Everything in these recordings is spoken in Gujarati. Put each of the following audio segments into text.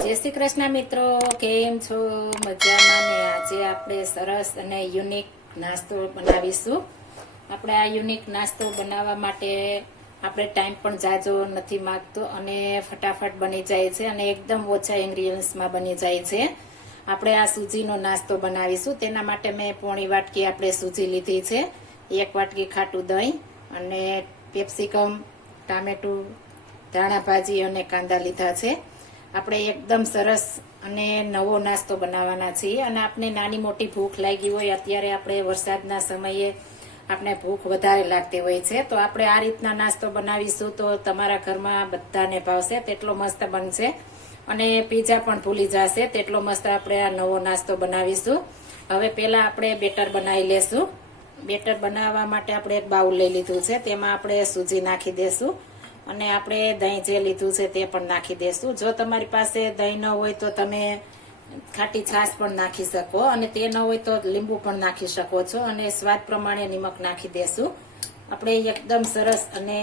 જય શ્રી કૃષ્ણ મિત્રો, કેમ છો? મજામાં ને? આજે આપણે સરસ અને યુનિક નાસ્તો બનાવીશું. આપણે આ યુનિક નાસ્તો બનાવવા માટે આપણે ટાઈમ પણ જાજો નથી માંગતો અને ફટાફટ બની જાય છે અને એકદમ ઓછા ઇન્ગ્રીડિયન્ટ્સમાં બની જાય છે. આપણે આ સૂજીનો નાસ્તો બનાવીશું. તેના માટે મેં પોણી વાટકી આપણે સૂજી લીધી છે, 1 વાટકી ખાટું દહીં અને કેપ્સિકમ, ટામેટું, ધાણા ભાજી અને કાંદા લીધા છે. આપણે એકદમ સરસ અને નવો નાસ્તો બનાવવાના છીએ અને આપણે નાની મોટી ભૂખ લાગી હોય, અત્યારે આપણે વરસાદના સમયે આપણે ભૂખ વધારે લાગતી હોય છે, તો આપણે આ રીતના નાસ્તો બનાવીશું તો તમારા ઘરમાં બધાને ભાવશે, તેટલો મસ્ત બનશે અને પીઝા પણ ભૂલી જશે, તેટલો મસ્ત આપણે આ નવો નાસ્તો બનાવીશું. હવે પહેલાં આપણે બેટર બનાવી લેશું. બેટર બનાવવા માટે આપણે એક બાઉલ લઈ લીધું છે, તેમાં આપણે સૂજી નાખી દેશું અને આપણે દહીં જે લીધું છે તે પણ નાખી દેશું. જો તમારી પાસે દહીં ન હોય તો તમે ખાટી છાશ પણ નાખી શકો અને તે ન હોય તો લીંબુ પણ નાખી શકો છો અને સ્વાદ પ્રમાણે નિમક નાખી દેશું. આપણે એકદમ સરસ અને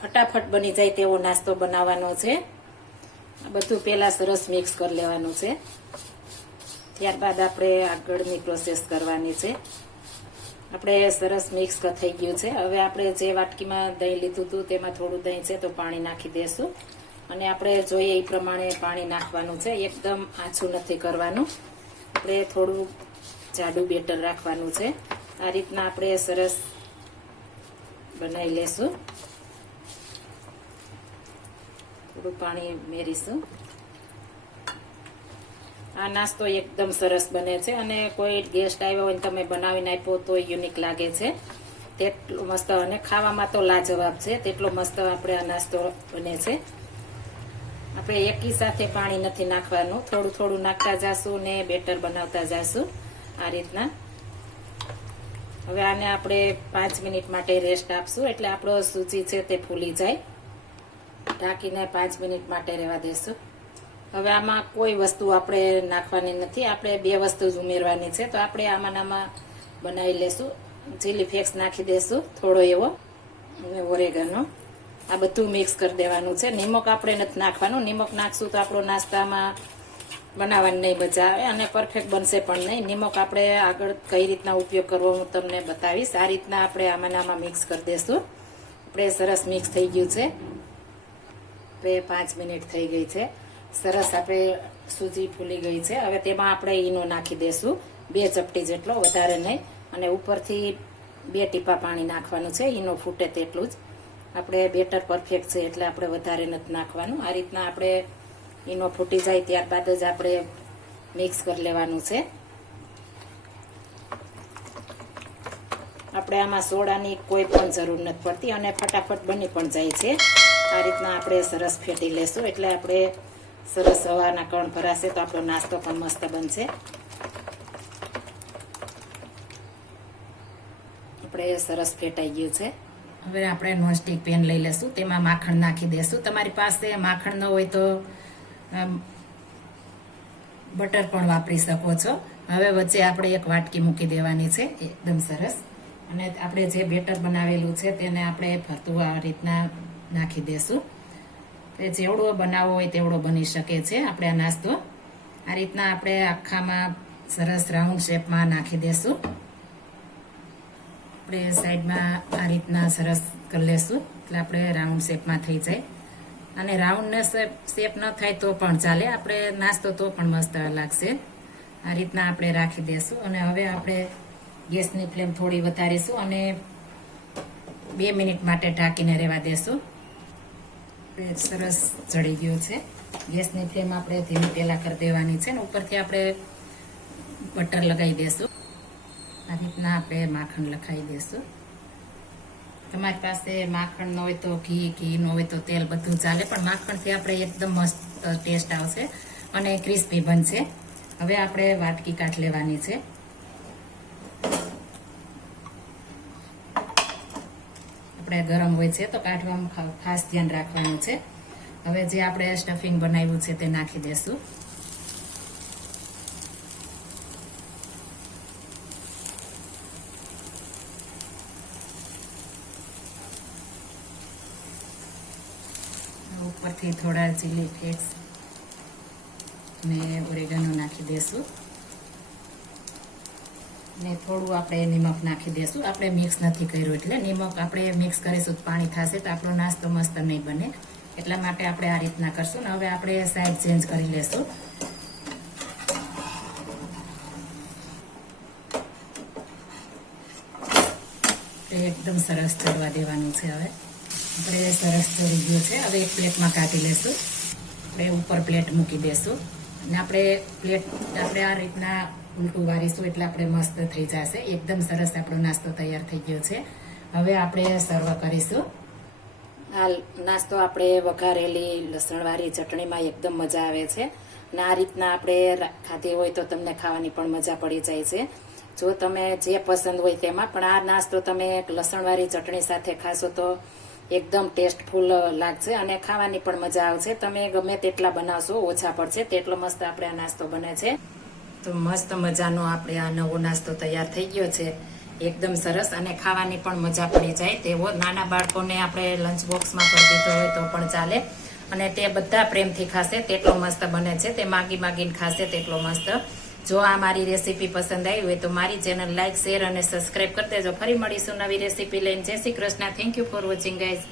ફટાફટ બની જાય તેવો નાસ્તો બનાવવાનો છે. આ બધું પહેલાં સરસ મિક્સ કરી લેવાનું છે, ત્યારબાદ આપણે આગળની પ્રોસેસ કરવાની છે. આપણે સરસ મિક્સ થઈ ગયું છે. હવે આપણે જે વાટકીમાં દહીં લીધું હતું તેમાં થોડું દહીં છે તો પાણી નાખી દેશું અને આપણે જોઈએ એ પ્રમાણે પાણી નાખવાનું છે. એકદમ આછું નથી કરવાનું, આપણે થોડું જાડું બેટર રાખવાનું છે. આ રીતના આપણે સરસ બનાવી લેશું. થોડું પાણી મેરીશું. આ નાસ્તો એકદમ સરસ બને છે અને કોઈ ગેસ્ટ આવ્યો હોય તમે બનાવીને આપ્યો તો યુનિક લાગે છે, તેટલો મસ્ત અને ખાવામાં તો લાજવાબ છે, તેટલો મસ્ત આપણે આ નાસ્તો બને છે. આપણે એકી સાથે પાણી નથી નાખવાનું, થોડું થોડું નાખતા જઈશું ને બેટર બનાવતા જઈશું આ રીતના. હવે આને આપણે 5 મિનિટ માટે રેસ્ટ આપશું એટલે આપણો સૂજી છે તે ફૂલી જાય. ઢાંકીને 5 મિનિટ માટે રહેવા દેશું. હવે આમાં કોઈ વસ્તુ આપણે નાખવાની નથી, આપણે 2 વસ્તુ જ ઉમેરવાની છે, તો આપણે આમાં બનાવી લેશું. ચીલી ફ્લેક્સ નાખી દેશું થોડો એવો અને ઓરેગાનો. આ બધું મિક્સ કરી દેવાનું છે. નિમક આપણે નથી નાખવાનું, નિમક નાખશું તો આપણો નાસ્તામાં બનાવવાની નહીં મજા આવે અને પરફેક્ટ બનશે પણ નહીં. નિમક આપણે આગળ કઈ રીતના ઉપયોગ કરવો હું તમને બતાવીશ. આ રીતના આપણે આમાં મિક્સ કરી દેશું. આપણે સરસ મિક્સ થઈ ગયું છે. આપણે 5 મિનિટ થઈ ગઈ છે. સરસ આપણે સૂજી ફૂલી ગઈ છે. હવે તેમાં આપણે ઈનો નાખી દેશું, 2 ચપટી જેટલો, વધારે નહીં, અને ઉપરથી 2 ટીપા પાણી નાખવાનું છે, ઈનો ફૂટે તેટલું જ. આપણે બેટર પરફેક્ટ છે એટલે આપણે વધારે નથી નાખવાનું. આ રીતના આપણે ઈનો ફૂટી જાય ત્યારબાદ જ આપણે મિક્સ કરી લેવાનું છે. આપણે આમાં સોડાની કોઈ પણ જરૂર નથી પડતી અને ફટાફટ બની પણ જાય છે. આ રીતના આપણે સરસ ફેટી લેશું એટલે આપણે સરસ હવાના કણ ભરાશે તો આપણો નાસ્તો પણ મસ્ત બનશે. આપણે સરસ ફેટાઈ ગયું છે. હવે આપણે નોનસ્ટિક પેન લઈ લેશું, તેમાં માખણ નાખી દેશું. તમારી પાસે માખણ ન હોય તો બટર પણ વાપરી શકો છો. હવે વચ્ચે આપણે એક વાટકી મૂકી દેવાની છે એકદમ સરસ, અને આપણે જે બેટર બનાવેલું છે તેને આપણે ફરતું આ રીતના નાખી દેશું. જેવડો બનાવવો હોય તેવડો બની શકે છે આપણે આ નાસ્તો. આ રીતના આપણે આખામાં સરસ રાઉન્ડ શેપમાં નાખી દેશું. આપણે સાઈડમાં આ રીતના સરસ કરી લેશું એટલે આપણે રાઉન્ડ શેપમાં થઈ જાય. અને રાઉન્ડ શેપ ન થાય તો પણ ચાલે, આપણે નાસ્તો તો પણ મસ્ત લાગશે. આ રીતના આપણે રાખી દેશું અને હવે આપણે ગેસની ફ્લેમ થોડી વધારીશું અને 2 મિનિટ માટે ઢાંકીને રહેવા દેશું. સરસ ચડી ગયું છે. ગેસની ફ્લેમ આપણે ધીમી પહેલા કરી દેવાની છે ને ઉપરથી આપણે બટર લગાવી દેશું. આ રીતના આપણે માખણ લખાવી દેશું. તમારી પાસે માખણ ન હોય તો ઘી ન હોય તો તેલ, બધું ચાલે, પણ માખણથી આપણે એકદમ મસ્ત ટેસ્ટ આવશે અને ક્રિસ્પી બનશે. હવે આપણે વાટકી કાઢ લેવાની છે. આપણે ગરમ હોય છે તો કાઢવામાં ખાસ ધ્યાન રાખવાનું છે. હવે જે આપણે સ્ટફિંગ બનાવ્યું છે તે નાખી દેશું. ઉપરથી થોડા ચીલી ફ્લેક્સ ને ઓરેગાનો નાખી દેશું ને થોડું આપણે નિમક નાખી દેશું. આપણે મિક્સ નથી કર્યું એટલે નિમક આપણે મિક્સ કરીશું પાણી થશે તો આપણો નાસ્તો મસ્ત નહીં બને, એટલા માટે આપણે આ રીતના કરશું. ને હવે આપણે સાઈડ ચેન્જ કરી લેશું. એકદમ સરસ ચડવા દેવાનું છે. હવે આપણે સરસ ચડી ગયું છે. હવે એક પ્લેટમાં કાઢી લેશું. આપણે ઉપર પ્લેટ મૂકી દેશું અને આપણે આ રીતના ઉલટું વારીશું એટલે આપણે મસ્ત થઈ જશે. એકદમ સરસ આપણો નાસ્તો તૈયાર થઈ ગયો છે. હવે આપણે સર્વ કરીશું. આ નાસ્તો આપણે વઘારેલી લસણવાળી ચટણીમાં એકદમ મજા આવે છે અને આ રીતના આપણે ખાધી હોય તો તમને ખાવાની પણ મજા પડી જાય છે. જો તમે જે પસંદ હોય તેમાં પણ આ નાસ્તો તમે લસણવાળી ચટણી સાથે ખાશો તો એકદમ ટેસ્ટફુલ લાગશે અને ખાવાની પણ મજા આવશે. તમે ગમે તેટલા બનાવશો ઓછા પડશે, તેટલો મસ્ત આપણે આ નાસ્તો બને છે. તો મસ્ત મજાનો આપણે આ નવો નાસ્તો તૈયાર થઈ ગયો છે. એકદમ સરસ અને ખાવાની પણ મજા પડી જાય તેવો. નાના બાળકોને આપણે લંચ બોક્સમાં કરી દીધો હોય તો પણ ચાલે અને તે બધા પ્રેમથી ખાશે તેટલો મસ્ત બને છે. તે માગીને ખાશે તેટલો મસ્ત. જો આ મારી રેસીપી પસંદ આવી હોય તો મારી ચેનલ લાઈક, શેર અને સબસ્ક્રાઈબ કરી દેજો. ફરી મળીશું નવી રેસીપી લઈને. જય Shri Krishna. Thank you for watching guys.